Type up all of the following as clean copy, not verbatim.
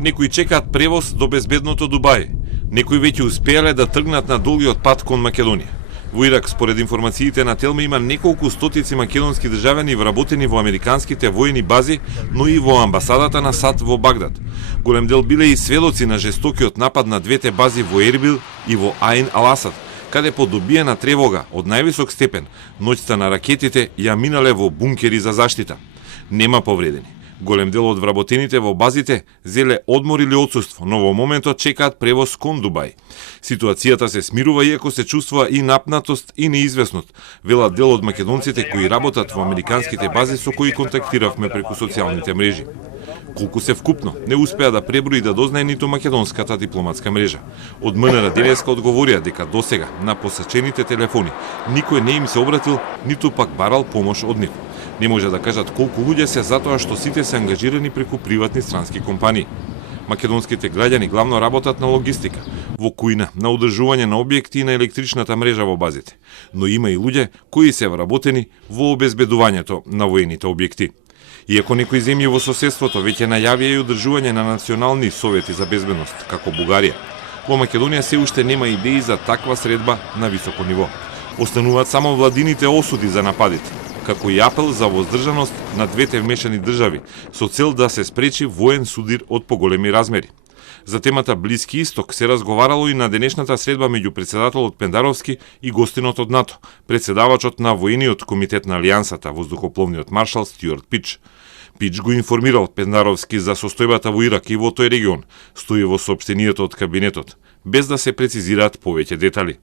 Некои чекаат превоз до безбедното Дубај. Некои веќе успеале да тргнат на долгиот пат кон Македонија. Во Ирак, според информациите на Телме, има неколку стотици македонски државјани вработени во американските воени бази, но и во амбасадата на САД во Багдад. Голем дел биле и сведоци на жестокиот напад на двете бази во Ербил и во Айн Ал-Асад, каде по добиена тревога од највисок степен ноќта на ракетите ја минале во бункери за заштита. Нема повредени. Голем дел од вработените во базите зеле одмор или отсуство, но во моментот чекаат превоз кон Дубај. Ситуацијата се смирува иако се чувствува и напнатост и неизвестност, велат дел од македонците кои работат во американските бази со кои контактиравме преку социјалните мрежи. Колку се вкупно, не успеа да преброи да дознае ниту македонската дипломатска мрежа. Од МНР денеска одговорија дека досега на посачените телефони никој не им се обратил, ниту пак барал помош од нив. Не може да кажат колку луѓе се затоа што сите се ангажирани преку приватни странски компании. Македонските граѓани главно работат на логистика, во кујна, на одржување на објекти и на електричната мрежа во базите. Но има и луѓе кои се вработени во обезбедувањето на воените објекти. Иако некои земји во соседството веќе најавија и одржување на национални совети за безбедност, како Бугарија, во Македонија се уште нема идеи за таква средба на високо ниво. Остануваат само владините осуди за нападите, како и апел за воздржаност на двете вмешани држави, со цел да се спречи воен судир од поголеми размери. За темата Блиски Исток се разговарало и на денешната средба меѓу председателот Пендаровски и гостинот од НАТО, председавачот на воениот комитет на Алијансата, воздухопловниот маршал Стюарт Пич. Пич го информирал Пендаровски за состојбата во Ирак и во тој регион, стои во соопштението од кабинетот, без да се прецизираат повеќе детали.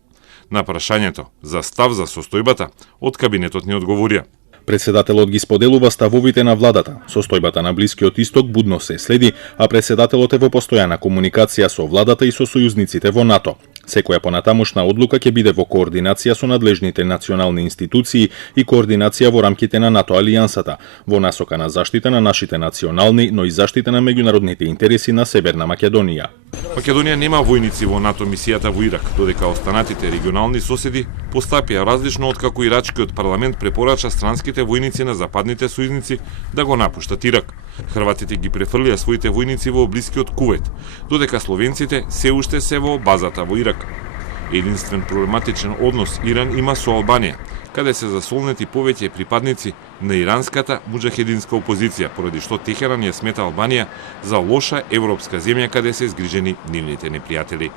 На прашањето за став за состојбата, од кабинетот не одговорија. Председателот ги споделува ставовите на владата. Состојбата на Блискиот Исток будно се следи, а председателот е во постојана комуникација со владата и со сојузниците во НАТО. Секоја понатамушна одлука ќе биде во координација со надлежните национални институции и координација во рамките на НАТО алијансата, во насока на заштита на нашите национални, но и заштита на меѓународните интереси на Северна Македонија. Македонија нема војници во НАТО мисијата во Ирак, додека останатите регионални соседи постапија различно од како ирачкиот парламент препорача странските војници на западните сојузници да го напуштат Ирак. Хрватите ги префрлија своите војници во блискиот Кувејт, додека словенците се уште се во базата во Ирак. Единствен проблематичен однос Иран има со Албанија, каде се засолнети повеќе припадници на иранската муџахединска опозиција, поради што Техеран ја смета Албанија за лоша европска земја каде се згрижени нивните непријатели.